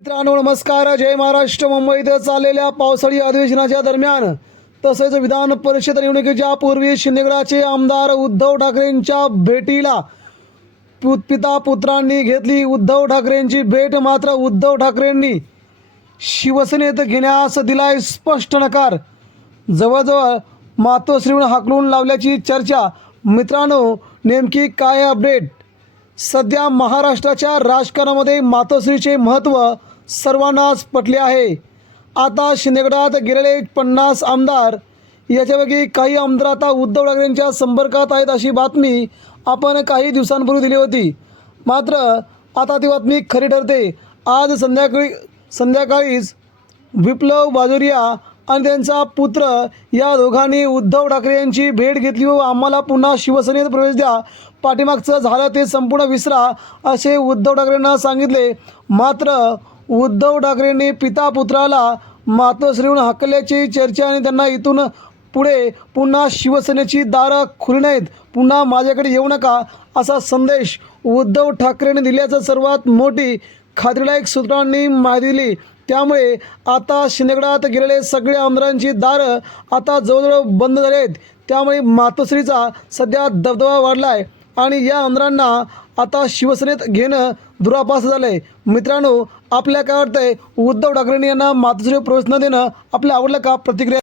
मित्रांनो नमस्कार. जय महाराष्ट्र. मुंबईत चाललेल्या पावसाळी अधिवेशनाच्या दरम्यान तसेच विधान परिषद निवडणुकीच्या पूर्वी शिंदेगडाचे आमदार उद्धव ठाकरेंच्या भेटीला पिता पुत्रांनी घेतली. उद्धव ठाकरेंची भेट मात्र उद्धव ठाकरेंनी शिवसेनेत घेण्यास दिलाय स्पष्ट नकार. जवळजवळ मातोश्रीहून हाकलून लावल्याची चर्चा. मित्रांनो नेमकी काय अपडेट? सध्या महाराष्ट्राच्या राजकारणामध्ये मातोश्रीचे महत्त्व सर्वांनाच पटले आहे. आता शिंदेगडात गेलेले पन्नास आमदार याच्यापैकी काही आमदार आता उद्धव ठाकरेंच्या संपर्कात आहेत अशी बातमी आपण काही दिवसांपूर्वी दिली होती. मात्र आता ती बातमी खरी ठरते. आज संध्याकाळी संध्याकाळीच विप्लव बाजोरिया आणि त्यांचा पुत्र या दोघांनी उद्धव ठाकरे यांची भेट घेतली. व आम्हाला पुन्हा शिवसेनेत प्रवेश द्या. पाठीमागचं झालं ते संपूर्ण विसरा असे उद्धव ठाकरेंना सांगितले. मात्र उद्धव ठाकरेंनी पिता पुत्राला मातोश्रीहून हाकल्याची चर्चा आणि त्यांना इथून पुढे पुन्हा शिवसेनेची दारं खुली नाहीत. पुन्हा माझ्याकडे येऊ नका असा संदेश उद्धव ठाकरेंनी दिल्याचं सर्वात मोठी खात्रीलायक सूत्रांनी माहिती दिली. त्यामुळे आता शिंदेगडात गेलेले सगळे आमदारांची दारं आता जवळजवळ बंद झाले आहेत. त्यामुळे मातोश्रीचा सध्या दबदबा वाढला आहे आणि या आमदारांना आता शिवसेनेत घेणं दुरापास झालं आहे मित्रांनो आपल्या काय वाटतंय? उद्धव ठाकरेंनी यांना मातोश्री प्रवेश न देणं आपल्या आवडलं का? प्रतिक्रिया